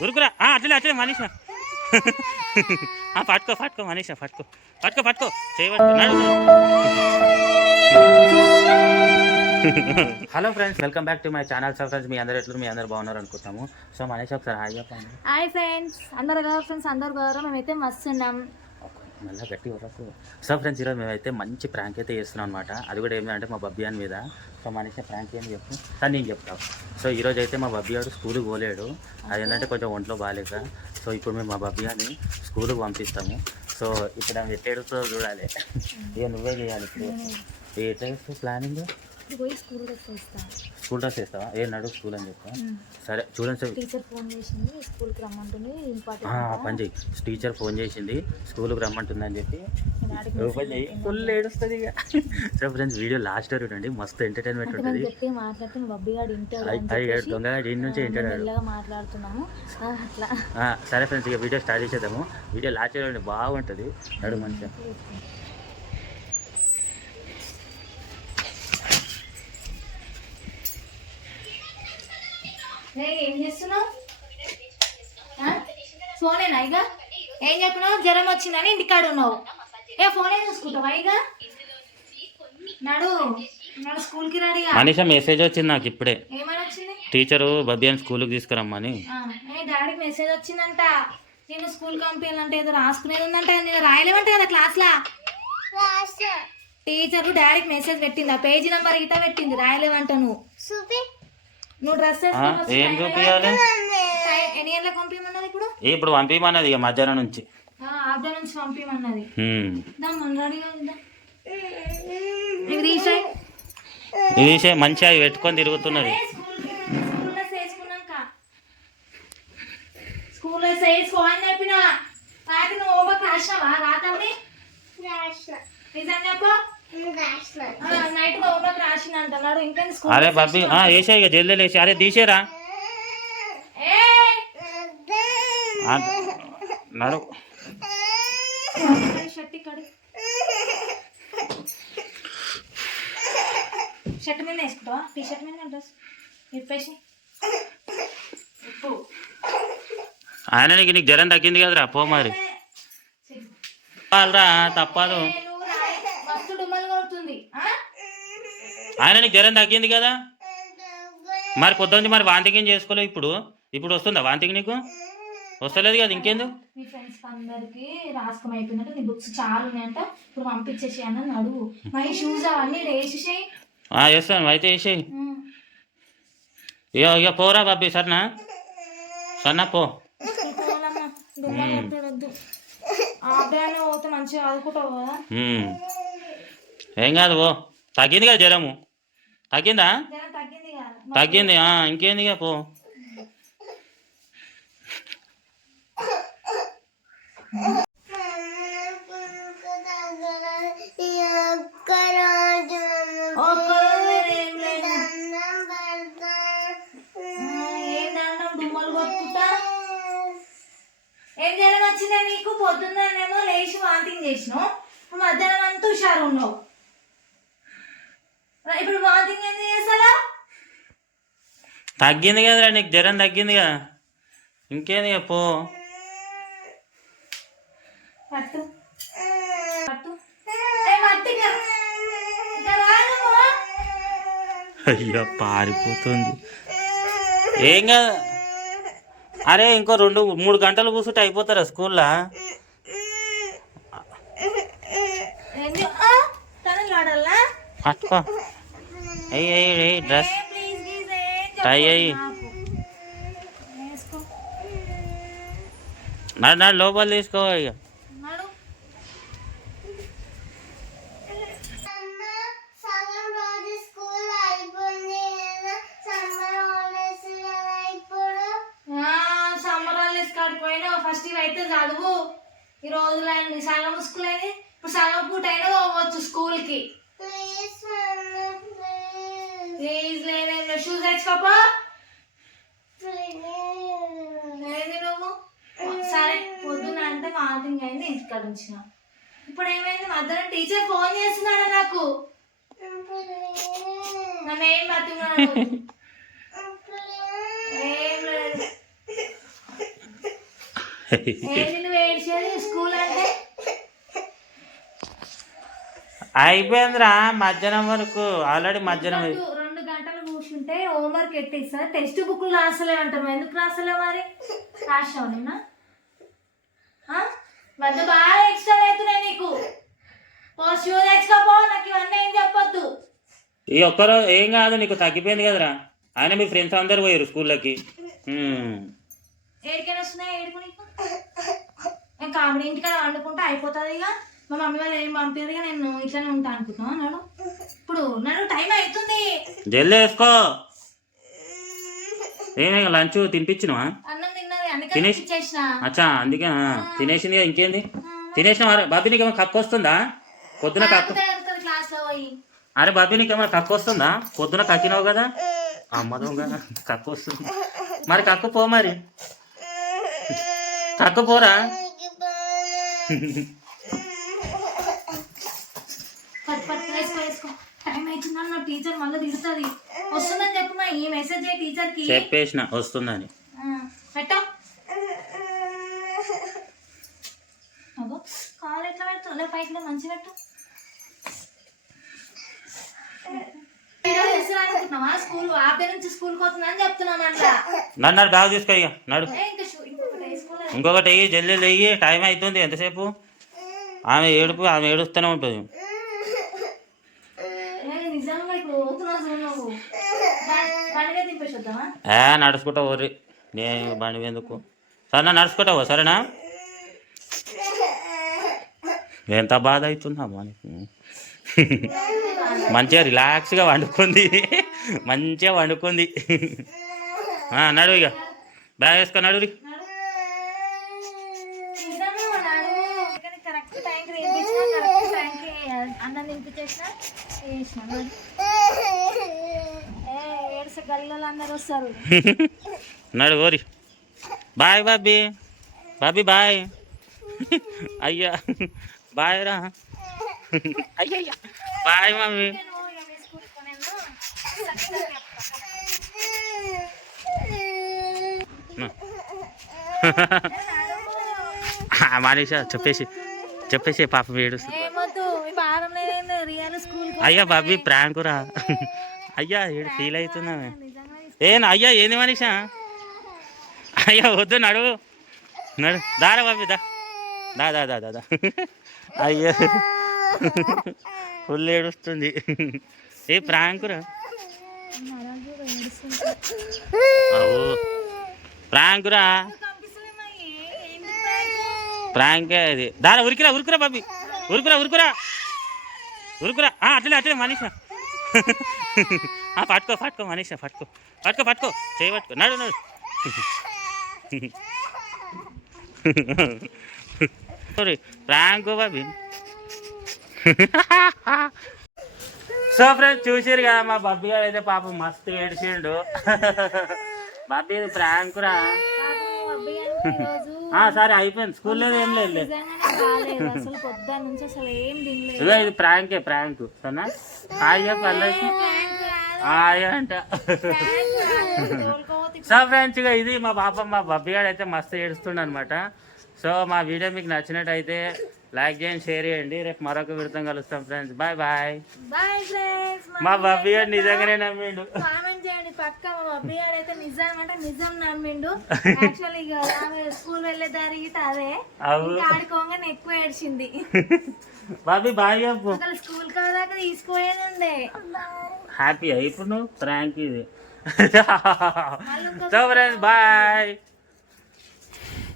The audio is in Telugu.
ఉరుకురా. అట్లే అట్లే మనీషా ఆ, పట్టుకో పట్టుకో మనీషా పట్టుకో. పట్టుకో పట్టుకో. చేయబట్టు hello friends welcome back to my channel. So friends మీ అందరు ఎట్లు మీ అందరు బాగున్నారు అనుకుంటాము. సో మనీష్ ఒకసారి హాయ్ చెప్పండి. హాయ్ ఫ్రెండ్స్ అందరు కదా ఫ్రెండ్స్? అందరు గౌరవం మేమైతే మస్తు ఉన్నాం. మళ్ళీ గట్టి వరకు సో ఫ్రెండ్స్ ఈరోజు మేమైతే మంచి ప్రాంక్ అయితే చేస్తున్నాం అనమాట అది కూడా ఏంటంటే మా బబ్బియాన్ మీద. సో మనిషి ప్రాంక్ ఏం చెప్పు. కానీ నేను చెప్తాను సో ఈరోజు అయితే మా బబ్బియాడు స్కూల్కి పోలేడు. అది ఏంటంటే కొంచెం ఒంట్లో బాగాలేక సో ఇప్పుడు మేము మా బబ్బియాని స్కూల్కి పంపిస్తాము. సో ఇప్పుడు ఆమె ఎట్లా ఎడుతుందో చూడాలి. ఇక నువ్వే చేయాలి ఇప్పుడు. ఏ టైప్ ప్లానింగ్? స్కూల్ డ్రెస్ వేస్తావా? ఏ నడు స్కూల్ అని చెప్తా సరే చూడండి సార్. టీచర్ ఫోన్ చేసింది స్కూల్కి రమ్మంటుంది పని చెయ్యి. టీచర్ ఫోన్ చేసింది స్కూల్కి చెప్పి డాడీకి ఓపెన్ చెయ్యి. ఫుల్ ఏడుస్తుంది ఇక. సో ఫ్రెండ్స్ వీడియో లాస్ట్ వరకు చూడండి. మస్తు ఎంటర్టైన్మెంట్ ఉంటుంది. మాట్లాడితే బబ్బిగాడు ఇంటాడు అని చెప్పేసి, దొంగగా దీని నుంచి మెల్లగా మాట్లాడుతున్నాము. అట్లా. సరే ఫ్రెండ్స్ ఇక వీడియో స్టార్ట్ చేసేద్దాము. వీడియో లాస్ట్ చూడండి. బాగుంటుంది. నడు మంచిగా. ఏం చేస్తున్నావు? ఫోనేనా ఇక ఏం చెప్పినావు జ్వరం వచ్చిందని ఇంటికాడ ఉన్నావు. ఏ ఫోనే చూసుకుంటావా ఇక నడు నడు స్కూల్కి రెడీగా మనీషా మెసేజ్ వచ్చింది నాకు ఇప్పుడే. ఏమని వచ్చింది? టీచరు బబ్బియాని స్కూల్కి తీసుకురమ్మని. ఆ, ఏ డాడీకి మెసేజ్ వచ్చిందంట. నేను స్కూల్ పంపించాలంటే ఏదో రాసుకునేది ఉందంట నేను రాయలేమంట కదా క్లాస్లా. టీచర్ డాడీకి మెసేజ్ పెట్టింది? ఆ పేజీ నెంబర్ ఇట పెట్టింది రాయలేమంట నువ్వు. నువ్వు డ్రెస్ ఆ, ఏం చూపించాలి ఎన్ని గంటలకు పంపించమన్నది ఇప్పుడు? ఏ, ఇప్పుడు పంపించమన్నది ఇక మధ్యాహ్నం నుంచి. పంపించమన్నది ఇది మంచిగా అవి పెట్టుకొని తిరుగుతున్నది. చెప్పిన. నువ్వు రాసినావా రాతమ్మి నిజం చెప్పు. అరే బబ్బి ఆ, వేసే ఇక జల్దీ లేచి. అరే తీసేరా. నడు. షర్ట్ మీద వేసుకుంటావా? టీ షర్ట్ మీద డ్రెస్. విప్పు ఆయన నీకు నీకు జ్వరం తగ్గింది కదరా పో మరి. తప్పదు ఏ, నువ్వు రాయి మస్తు డుమ్మలు కొడుతుంది ఆ? ఆయన నీకు జ్వరం తగ్గింది కదా? మరి పొద్దుంది మరి వాంతింగ్ చేసుకోలేవు ఇప్పుడు? ఇప్పుడు వస్తుందా వాంతింగ్ నీకు? వస్తలేదు కదా ఇంకేందు మీ ఫ్రెండ్స్ అందరికి అయిపోయిందంటే నీ బుక్స్ చాలా ఉన్నాయంట. ఇప్పుడు పంపించేసి మరి షూస్ అవన్నీ వేసేసేయి. వేస్తాను అయితే వేసేయి. ఇక ఇక పోరా బాబీ సరేనా? సన్నా పో. పోతే మంచిగా కదా. ఏం కాదు పో. తగ్గింది కదా జ్వరము. తగ్గిందా? జనం తగ్గింది కదా. తగ్గింది ఆ, ఇంకేంది ఇక పో ఏం జ్వరం వచ్చిందా నీకు? పొద్దున్నేమో లేచి వాంతింగ్ చేసినావు మధ్యాహ్నం అంతా హుషారు ఉన్నావు ఇప్పుడు వాంతింగ్ ఎందుకు తగ్గింది కదరా నీకు జ్వరం తగ్గింది కదా. ఇంకేంది ఇక పో పట్టు. పట్టు. అయ్యో పారిపోతుంది. ఏం కాదు. అరే ఇంకో రెండు మూడు గంటలు కూర్చుంటే అయిపోతారా స్కూల్లో? పట్టుకో. అయ్యి అయ్యి అయ్యి డ్రెస్ టై అయ్యి నడు నడు లోపల తీసుకో ఇక ఫస్ట్ ఇవి అయితే చదువు. ఈ రోజులు సగం స్కూల్ అయింది. ఇప్పుడు సగం పూట అయినా పోవచ్చు స్కూల్కి తెచ్చుకోపో ఏంది నువ్వు? సరే పొద్దున అంటే మార్నింగ్ అయింది ఇంటికాడ వచ్చిన ఇప్పుడు ఏమైంది మధ్యాహ్నం టీచర్ ఫోన్ చేస్తున్నాడు నాకు? నన్ను ఏం బతున్నాడు ఏం లేదు. ఏంటి నువ్వు ఏడ్చేది? స్కూల్ అంటే? అయిపోయిందిరా మధ్యాహ్నం వరకు. ఆల్రెడీ మధ్యాహ్నం కూర్చుంటే హోంవర్క్ ఎట్టిస్తా టెక్స్ట్ బుక్లు రాసలే అంటారు ఎందుకు రాసలే మరి? రాసావు నిన్న? మధ్య బాగా ఎక్స్ట్రా అవుతున్నాయి నీకు. ఓ షూ తెచ్చుకోపో నాకు ఇవన్నీ ఏం చెప్పొద్దు. ఈ ఒక్కరో ఏం కాదు నీకు తగ్గిపోయింది కదరా. ఆయన మీ ఫ్రెండ్స్ అందరు పోయారు ఉమ్. ఏడికైనా వస్తున్నాయి? ఏడుకు నీకు? నేను కామెడీ ఇంటికాడ వండుకుంటే అయిపోతుంది ఇక. మా మమ్మీ వాళ్ళు ఏం పంపారు నేను ఇట్లానే ఉంటా అనుకుంటున్నాను నడు? ఇప్పుడు నన్ను టైం అవుతుంది జల్ది వేసుకో. ఏమే లంచ్ తినిపించినవా? అన్నం తిన్నది తినేసి- ఇచ్చేసిన అచ్చా అందుకే ఆ, తినేసింది కదా, ఇంకేంది? తినేసిన బాబీ నీకేమో కక్కు వస్తుందా? పొద్దున కక్కు క్లాస్లో పోయి. అరే బాబీ నీకేమైనా కక్కు వస్తుందా? పొద్దున కక్కినావు కదా? అమ్మ దొంగ కక్కు వస్తుంది. మరి కక్కు పో మరి. కక్కు పోరా? పట్టు పట్టు వేసుకో వేసుకో. టైం అవుతుందని నా టీచర్ మళ్ళీ తిడుతుంది. వస్తుందని చెప్పు మా ఈ మెసేజ్ అయ్యి టీచర్కి చెప్పేసిన వస్తుందని. పెట్టు. కాలు ఎట్లా పెట్టు లే పైకి మంచి పెట్టు. అనుకుంటున్నావా? స్కూల్ నుంచి స్కూల్ నన్ను బ్యాగ్ తీసుకో ఇక నడు. ఇంకొకటి వెయ్యి జల్దీ వెయ్యి టైం అవుతుంది ఎంతసేపు? ఆమె ఏడుపు ఆమె ఏడుస్తూనే ఉంటుంది ఏ, నిజంగా ఇప్పుడు పోతున్నావు చూడు నువ్వు బండి- బండిగా దింపేసి వద్దామా ఏ నడుచుకుంటా ఓరి నేను బండి ఎందుకు? సరేనా నడుచుకుంటావా సరేనా? ఎంత బాధ అవుతుందా మనకి మంచిగా రిలాక్స్గా వండుకుంది. మంచిగా వండుకుంది. నడు ఇక. బ్యాగ్ వేసుకో నడు అన్నం తినిపించేసిన నడు ఓరి. బాయ్ బాబీ. బాబీ బాయ్. అయ్యా. బాయ్ రా. అయ్యయ్యా. Bye mummy. మానేషా చెప్పేసి. చెప్పేసి పాపం స్కూల్ అయ్యా బాబీ ప్రాంక్ రా. అయ్యా ఏడు ఫీల్ అవుతున్నా. ఏం అయ్యా ఏంది మనీషా? అయ్యా వద్దు నడు. నడు. దారా బాబీ దా. దా దా దా దా దా. అయ్యో. ఫుల్ ఏడుస్తుంది. ఏ ప్రాంక్ రా అవు ప్రాంక్ రా పంపిస్తలేమా? ఏ- ఏంటి prank? ప్రాంకే అది. దారా ఉరికిరా ఉరుకురా బాబీ. ఉరుకురా ఉరుకురా. ఉరుకురా. ఆ, అట్లే అట్లే మనీషా ఆ, పట్టుకో పట్టుకో మనీష పట్టుకో. పట్టుకో పట్టుకో. చేయి పట్టుకో. నడు నడు. సారీ ప్రాంకో బాబీ. సో ఫ్రెండ్స్ చూసారు కదా మా బబ్బీ గారు అయితే పాపం మస్తు ఏడిచిండు. బబ్బీ ప్రాంకురా. సరే అయిపోయింది. స్కూల్లో ఏం లేదు. నిజంగానే బాగాలేదు అసలు పొద్దున్న నుంచి అసలు ఏం తినలేదు ఇది ప్రాంకే ప్రాంక్. సరేనా? హాయ్ చెప్పు హాయ్ అంట. సో ఫ్రెండ్స్ ఇక ఇది మా పాప మా బబ్బీ గారు అయితే మస్తు ఏడుస్తుండ అనమాట సో మా వీడియో మీకు నచ్చినట్టయితే లైక్ చేయండి షేర్ చేయండి. రేపు మరొక విడతం కలుస్తాం ఫ్రెండ్స్ బాయ్ బాయ్ మా బబ్బీ గారు నిజంగానే నమ్మిండు. కామెంట్ చేయండి పక్క మా అబ్బాయి అయితే నిజం అంటే నిజం నమ్మిండు. యాక్చువల్లీ ఇక ఆమె స్కూల్ వెళ్ళే దారి గిట్ట అదే ఆడుకోగానే ఎక్కువ ఏడ్చింది. బాబీ అసలు స్కూల్ కాదాక తీసుకుపోయేది ఉండే హ్యాపీ ఇప్పుడు నువ్వు? ప్రాంక్ ఇది. So friends bye